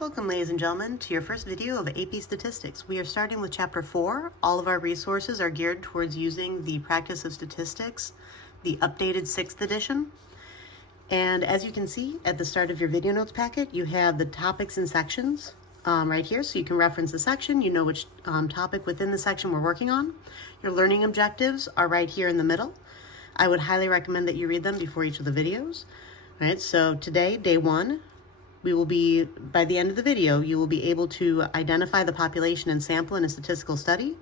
Welcome, ladies and gentlemen, to your first video of AP Statistics. We are starting with Chapter 4. All of our resources are geared towards using the Practice of Statistics, the updated 6th edition. And as you can see at the start of your video notes packet, you have the topics and sections right here, so you can reference the section. You know which topic within the section we're working on. Your learning objectives are right here in the middle. I would highly recommend that you read them before each of the videos. All right, so today, day 1, we will be, by the end of the video, you will be able to identify the population and sample in a statistical study,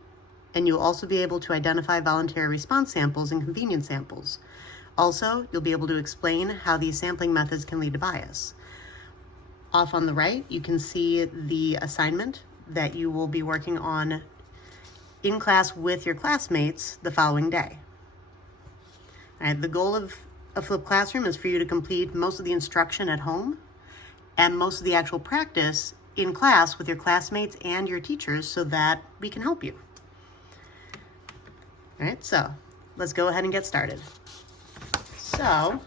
and you'll also be able to identify voluntary response samples and convenience samples. Also, you'll be able to explain how these sampling methods can lead to bias. Off on the right, you can see the assignment that you will be working on in class with your classmates the following day. All right, the goal of a flipped classroom is for you to complete most of the instruction at home and most of the actual practice in class with your classmates and your teachers so that we can help you. All right, so let's go ahead and get started. So,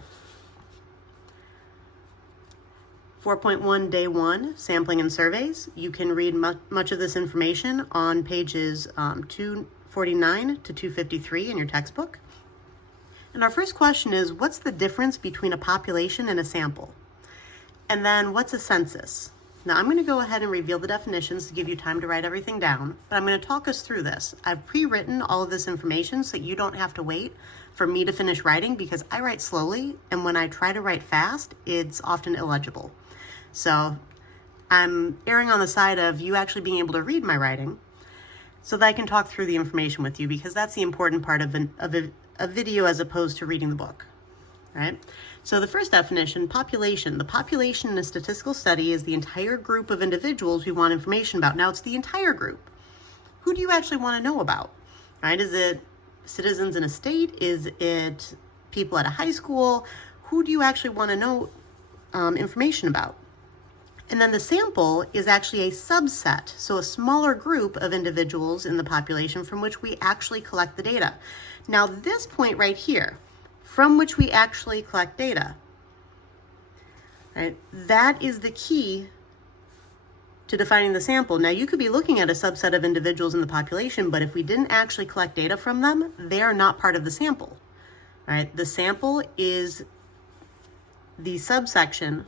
4.1 Day 1, Sampling and Surveys. You can read much of this information on pages 249 to 253 in your textbook. And our first question is, what's the difference between a population and a sample? And then what's a census? Now I'm going to go ahead and reveal the definitions to give you time to write everything down, but I'm going to talk us through this. I've pre-written all of this information so that you don't have to wait for me to finish writing because I write slowly, and when I try to write fast, it's often illegible. So I'm erring on the side of you actually being able to read my writing so that I can talk through the information with you, because that's the important part of a video as opposed to reading the book. Right? So the first definition, population. The population in a statistical study is the entire group of individuals we want information about. Now it's the entire group. Who do you actually want to know about? Right? Is it citizens in a state? Is it people at a high school? Who do you actually want to know information about? And then the sample is actually a subset, so a smaller group of individuals in the population from which we actually collect the data. Now this point right here, from which we actually collect data, right? That is the key to defining the sample. Now you could be looking at a subset of individuals in the population, but if we didn't actually collect data from them, they are not part of the sample, right? The sample is the subsection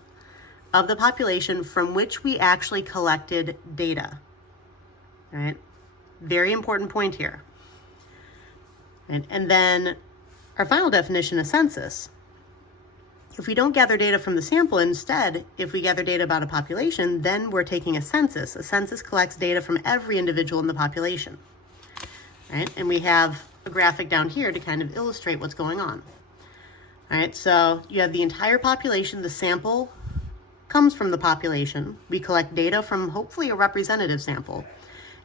of the population from which we actually collected data, right? Very important point here. And then our final definition, a census. If we don't gather data from the sample, instead, if we gather data about a population, then we're taking a census. A census collects data from every individual in the population, right? And we have a graphic down here to kind of illustrate what's going on. All right, so you have the entire population. The sample comes from the population. We collect data from hopefully a representative sample.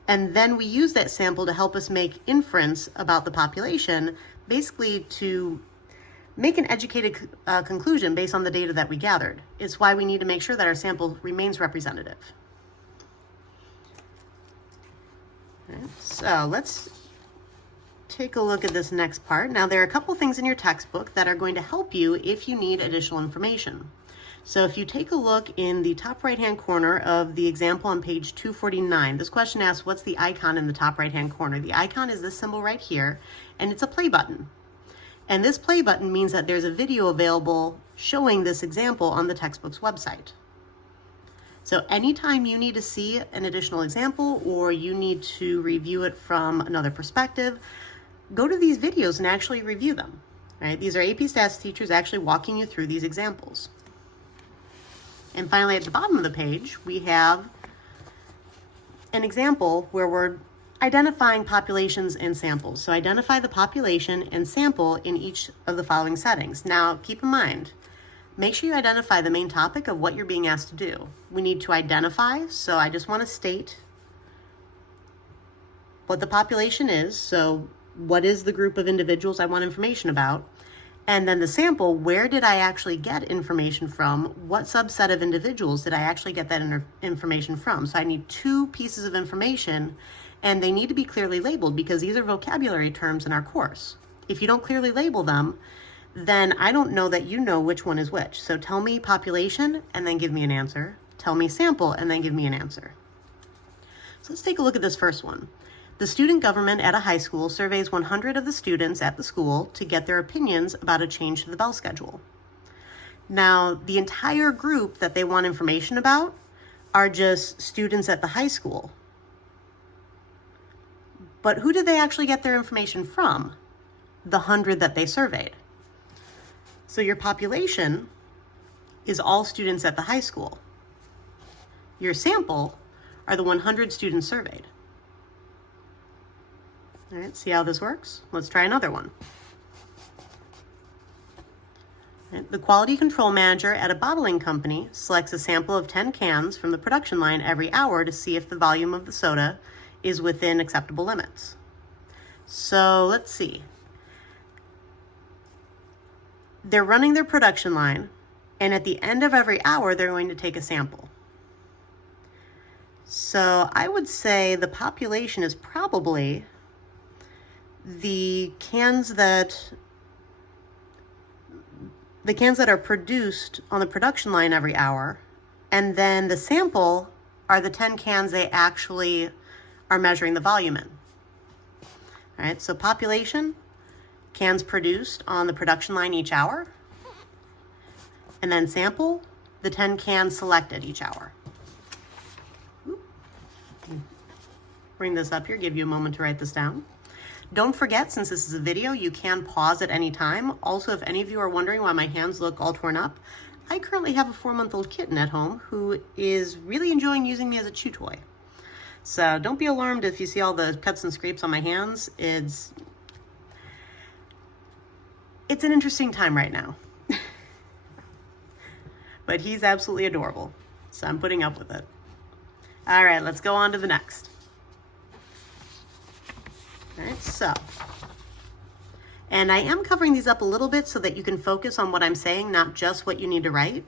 And then we use that sample to help us make inference about the population, basically to make an educated conclusion based on the data that we gathered. It's why we need to make sure that our sample remains representative. Okay, so let's take a look at this next part. Now there are a couple things in your textbook that are going to help you if you need additional information. So if you take a look in the top right-hand corner of the example on page 249, this question asks, what's the icon in the top right-hand corner? The icon is this symbol right here, and it's a play button. And this play button means that there's a video available showing this example on the textbook's website. So anytime you need to see an additional example or you need to review it from another perspective, go to these videos and actually review them. Right? These are AP Stats teachers actually walking you through these examples. And finally, at the bottom of the page, we have an example where we're identifying populations and samples. So identify the population and sample in each of the following settings. Now, keep in mind, make sure you identify the main topic of what you're being asked to do. We need to identify, so I just want to state what the population is. So what is the group of individuals I want information about? And then the sample, where did I actually get information from? What subset of individuals did I actually get that information from? So I need 2 pieces of information, and they need to be clearly labeled because these are vocabulary terms in our course. If you don't clearly label them, then I don't know that you know which one is which. So tell me population and then give me an answer. tell me sample, and then give me an answer. So let's take a look at this first one. The student government at a high school surveys 100 of the students at the school to get their opinions about a change to the bell schedule. Now, the entire group that they want information about are just students at the high school. But who did they actually get their information from? The 100 that they surveyed. So your population is all students at the high school. Your sample are the 100 students surveyed. All right, see how this works? Let's try another one. The quality control manager at a bottling company selects a sample of 10 cans from the production line every hour to see if the volume of the soda is within acceptable limits. So let's see. They're running their production line, and at the end of every hour, they're going to take a sample. So I would say the population is probably the cans that are produced on the production line every hour, and then the sample are the 10 cans they actually are measuring the volume in. All right, so population, cans produced on the production line each hour, and then sample, the 10 cans selected each hour. Bring this up here, give you a moment to write this down. Don't forget, since this is a video, you can pause at any time. Also, if any of you are wondering why my hands look all torn up, I currently have a 4-month-old kitten at home who is really enjoying using me as a chew toy. So don't be alarmed if you see all the cuts and scrapes on my hands. It's an interesting time right now. But he's absolutely adorable, so I'm putting up with it. All right, let's go on to the next. All right, so, and I am covering these up a little bit so that you can focus on what I'm saying, not just what you need to write.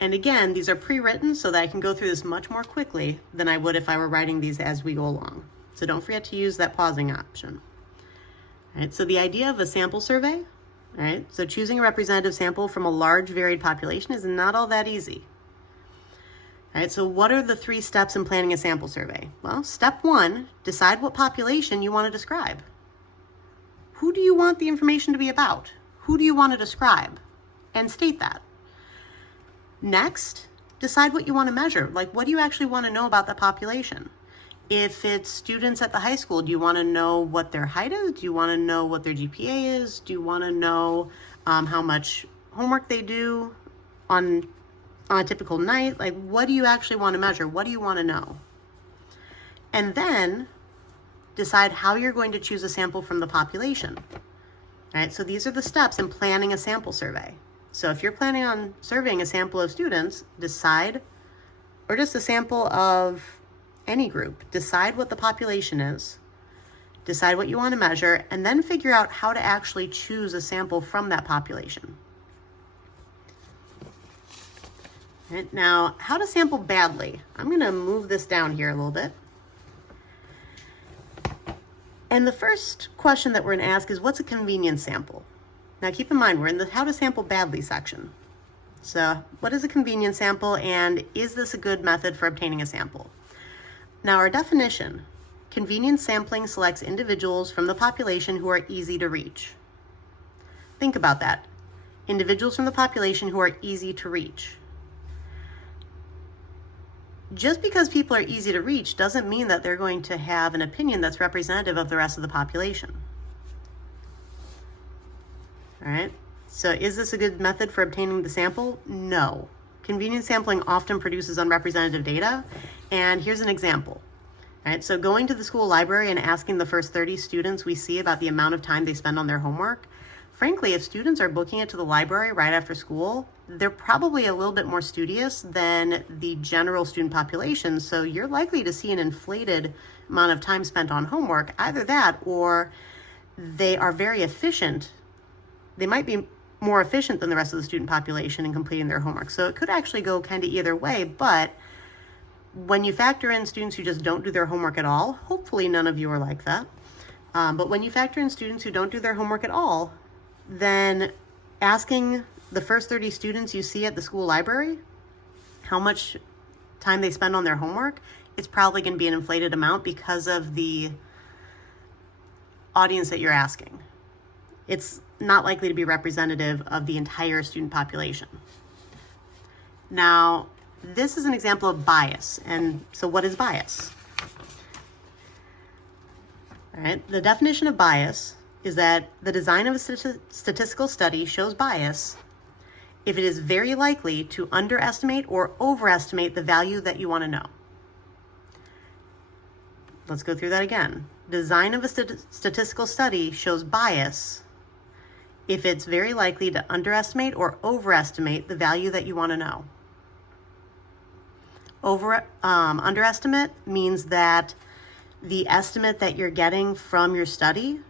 And again, these are pre-written so that I can go through this much more quickly than I would if I were writing these as we go along. So don't forget to use that pausing option. All right, so the idea of a sample survey, all right, so choosing a representative sample from a large varied population is not all that easy. All right, so what are the 3 steps in planning a sample survey? Well, step 1, decide what population you want to describe. Who do you want the information to be about? Who do you want to describe? And state that. Next, decide what you want to measure. Like, what do you actually want to know about the population? If it's students at the high school, do you want to know what their height is? Do you want to know what their GPA is? Do you want to know how much homework they do on a typical night? Like, what do you actually want to measure? What do you want to know? And then decide how you're going to choose a sample from the population. All right, so these are the steps in planning a sample survey. So if you're planning on surveying a sample of students, decide, or just a sample of any group, decide what the population is, decide what you want to measure, and then figure out how to actually choose a sample from that population. Right, now, how to sample badly. I'm going to move this down here a little bit. And the first question that we're going to ask is, what's a convenience sample? Now keep in mind, we're in the how to sample badly section. So what is a convenience sample, and is this a good method for obtaining a sample? Now our definition, convenience sampling selects individuals from the population who are easy to reach. Think about that. Individuals from the population who are easy to reach. Just because people are easy to reach doesn't mean that they're going to have an opinion that's representative of the rest of the population. All right, so is this a good method for obtaining the sample? No. Convenience sampling often produces unrepresentative data, and here's an example. All right, so going to the school library and asking the first 30 students we see about the amount of time they spend on their homework, frankly, if students are booking it to the library right after school, they're probably a little bit more studious than the general student population, so you're likely to see an inflated amount of time spent on homework. Either that, or they are very efficient. They might be more efficient than the rest of the student population in completing their homework. So it could actually go kind of either way, but when you factor in students who just don't do their homework at all, hopefully none of you are like that, but when you factor in students who don't do their homework at all, then asking the first 30 students you see at the school library, how much time they spend on their homework, it's probably going to be an inflated amount because of the audience that you're asking. It's not likely to be representative of the entire student population. Now, this is an example of bias. And so what is bias? All right, the definition of bias is that the design of a statistical study shows bias if it is very likely to underestimate or overestimate the value that you want to know. Let's go through that again. Design of a statistical study shows bias if it's very likely to underestimate or overestimate the value that you want to know. Underestimate means that the estimate that you're getting from your study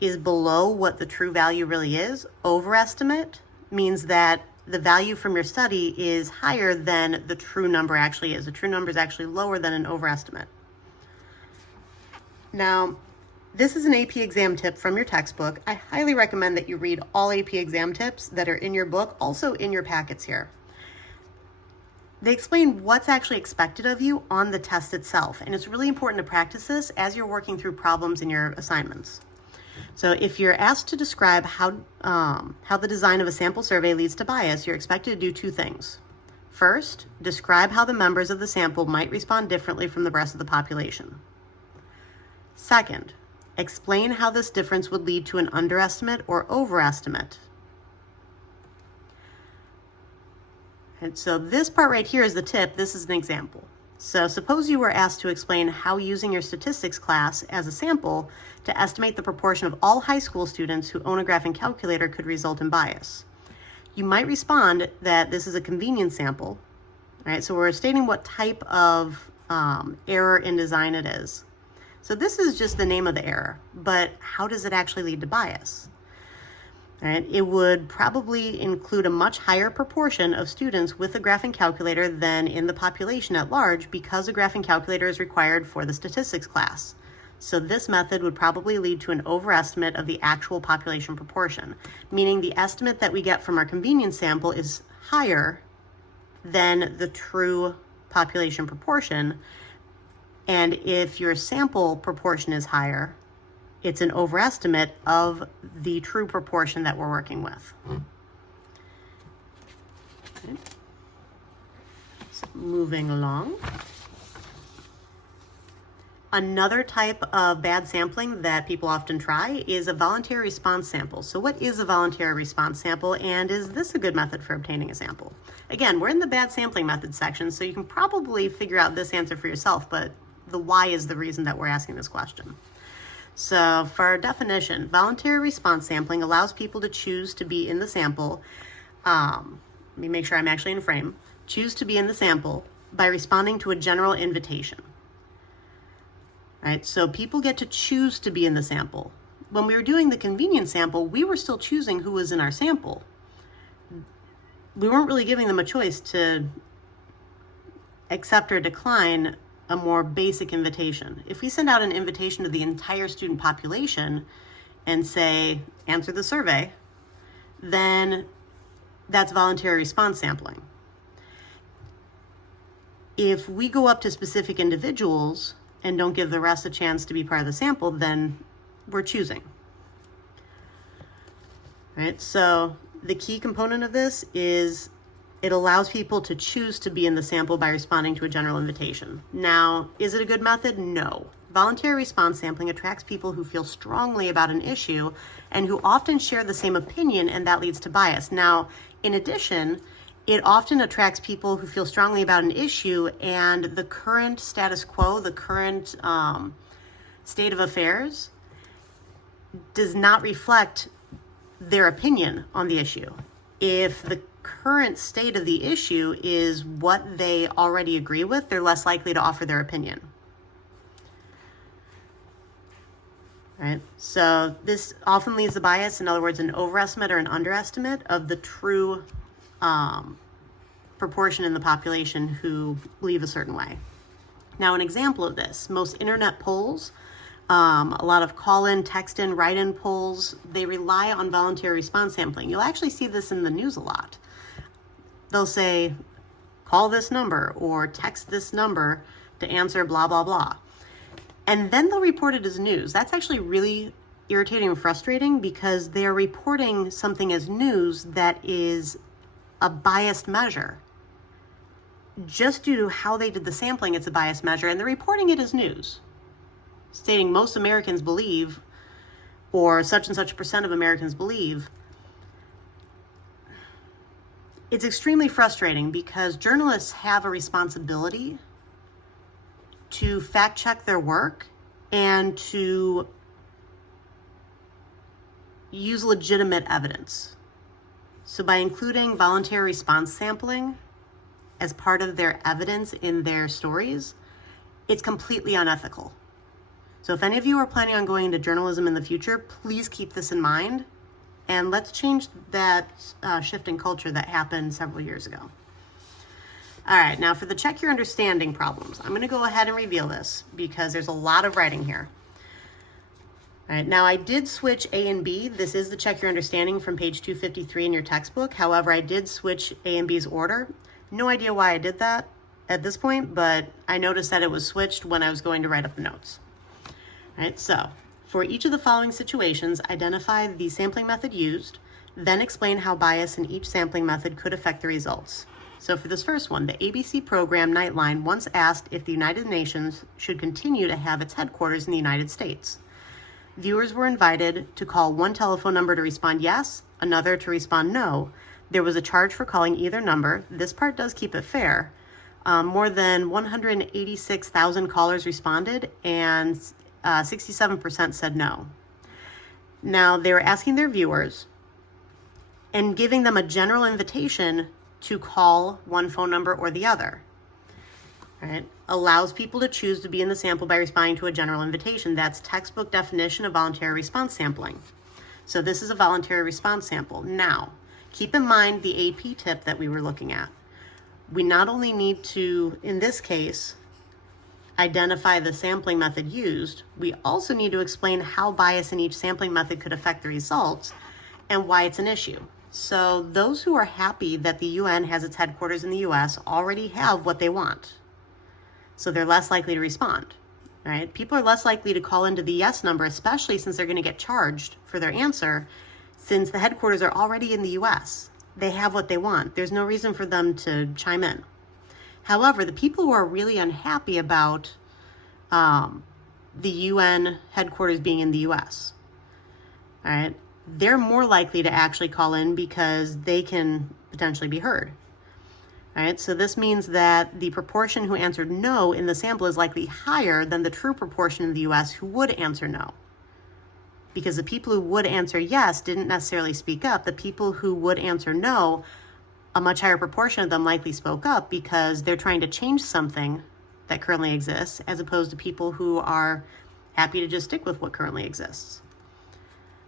is below what the true value really is. Overestimate means that the value from your study is higher than the true number actually is. The true number is actually lower than an overestimate. Now, this is an AP exam tip from your textbook. I highly recommend that you read all AP exam tips that are in your book, also in your packets here. They explain what's actually expected of you on the test itself, and it's really important to practice this as you're working through problems in your assignments. So if you're asked to describe how the design of a sample survey leads to bias, you're expected to do two things. First, describe how the members of the sample might respond differently from the rest of the population. Second, explain how this difference would lead to an underestimate or overestimate. And so this part right here is the tip. This is an example. So suppose you were asked to explain how using your statistics class as a sample to estimate the proportion of all high school students who own a graphing calculator could result in bias. You might respond that this is a convenience sample. All right, so we're stating what type of error in design it is. So this is just the name of the error, but how does it actually lead to bias? All right, it would probably include a much higher proportion of students with a graphing calculator than in the population at large because a graphing calculator is required for the statistics class. So this method would probably lead to an overestimate of the actual population proportion, meaning the estimate that we get from our convenience sample is higher than the true population proportion. And if your sample proportion is higher, it's an overestimate of the true proportion that we're working with. Okay. So moving along. Another type of bad sampling that people often try is a voluntary response sample. So what is a voluntary response sample, and is this a good method for obtaining a sample? Again, we're in the bad sampling methods section, so you can probably figure out this answer for yourself, but the why is the reason that we're asking this question. So for our definition, voluntary response sampling allows people to choose to be in the sample. Let me make sure I'm actually in frame. Choose to be in the sample by responding to a general invitation. Right, so people get to choose to be in the sample. When we were doing the convenience sample, we were still choosing who was in our sample. We weren't really giving them a choice to accept or decline a more basic invitation. If we send out an invitation to the entire student population and say, answer the survey, then that's voluntary response sampling. If we go up to specific individuals and don't give the rest a chance to be part of the sample, then we're choosing. Right? So the key component of this is it allows people to choose to be in the sample by responding to a general invitation. Now, is it a good method? No. Voluntary response sampling attracts people who feel strongly about an issue and who often share the same opinion, and that leads to bias. Now, in addition, it often attracts people who feel strongly about an issue and the current status quo, the current state of affairs, does not reflect their opinion on the issue. If the current state of the issue is what they already agree with, they're less likely to offer their opinion. Right? So this often leads to bias, in other words, an overestimate or an underestimate of the true proportion in the population who believe a certain way. Now, an example of this, most internet polls a lot of call-in, text-in, write-in polls. They rely on voluntary response sampling. You'll actually see this in the news a lot. They'll say, call this number or text this number to answer blah, blah, blah. And then they'll report it as news. That's actually really irritating and frustrating because they're reporting something as news that is a biased measure. Just due to how they did the sampling, it's a biased measure, and they're reporting it as news, stating most Americans believe, or such and such percent of Americans believe. It's extremely frustrating because journalists have a responsibility to fact check their work and to use legitimate evidence. So by including voluntary response sampling as part of their evidence in their stories, it's completely unethical. So if any of you are planning on going into journalism in the future, please keep this in mind, and let's change that shift in culture that happened several years ago. All right, now for the check your understanding problems, I'm gonna go ahead and reveal this because there's a lot of writing here. All right, now I did switch A and B. This is the check your understanding from page 253 in your textbook. However, I did switch A and B's order. No idea why I did that at this point, but I noticed that it was switched when I was going to write up the notes. All right, so for each of the following situations, identify the sampling method used, then explain how bias in each sampling method could affect the results. So for this first one, the ABC program Nightline once asked if the United Nations should continue to have its headquarters in the United States. Viewers were invited to call one telephone number to respond yes, another to respond no. There was a charge for calling either number. This part does keep it fair. More than 186,000 callers responded, and 67% said no. Now, they were asking their viewers and giving them a general invitation to call one phone number or the other. All right. Allows people to choose to be in the sample by responding to a general invitation. That's textbook definition of voluntary response sampling. So this is a voluntary response sample. Now, keep in mind the AP tip that we were looking at. We not only need to, in this case, identify the sampling method used, we also need to explain how bias in each sampling method could affect the results and why it's an issue. So those who are happy that the UN has its headquarters in the US already have what they want. So they're less likely to respond, right? People are less likely to call into the yes number, especially since they're going to get charged for their answer, since the headquarters are already in the US. They have what they want. There's no reason for them to chime in. However, the people who are really unhappy about the UN headquarters being in the US, all right, they're more likely to actually call in because they can potentially be heard. All right, so this means that the proportion who answered no in the sample is likely higher than the true proportion in the US who would answer no. Because the people who would answer yes didn't necessarily speak up. The people who would answer no, a much higher proportion of them likely spoke up because they're trying to change something that currently exists, as opposed to people who are happy to just stick with what currently exists.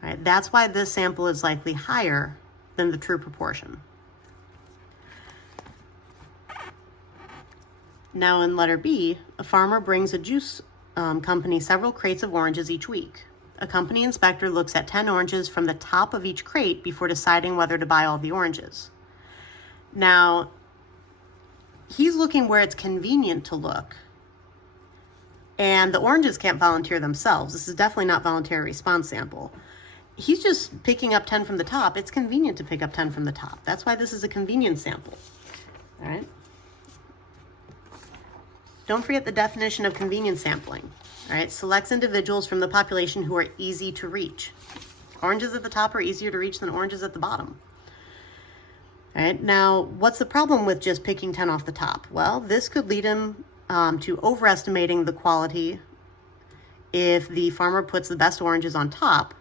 All right, that's why this sample is likely higher than the true proportion. Now in letter B, a farmer brings a juice company several crates of oranges each week. A company inspector looks at 10 oranges from the top of each crate before deciding whether to buy all the oranges. Now, he's looking where it's convenient to look. And the oranges can't volunteer themselves. This is definitely not voluntary response sample. He's just picking up 10 from the top. It's convenient to pick up 10 from the top. That's why this is a convenience sample. All right. Don't forget the definition of convenience sampling. All right, selects individuals from the population who are easy to reach. Oranges at the top are easier to reach than oranges at the bottom. All right, now what's the problem with just picking 10 off the top? Well, this could lead him to overestimating the quality if the farmer puts the best oranges on top,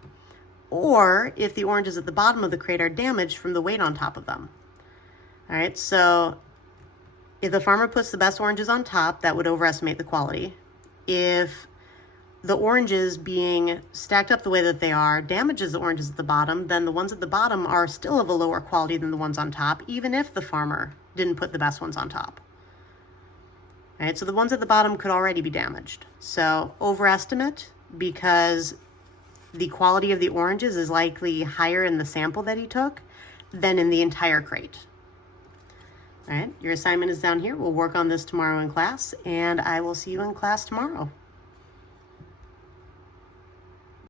or if the oranges at the bottom of the crate are damaged from the weight on top of them. All right, so if the farmer puts the best oranges on top, that would overestimate the quality. If the oranges being stacked up the way that they are damages the oranges at the bottom, then the ones at the bottom are still of a lower quality than the ones on top, even if the farmer didn't put the best ones on top. All right, so the ones at the bottom could already be damaged. So overestimate because the quality of the oranges is likely higher in the sample that he took than in the entire crate. All right, your assignment is down here. We'll work on this tomorrow in class, and I will see you in class tomorrow.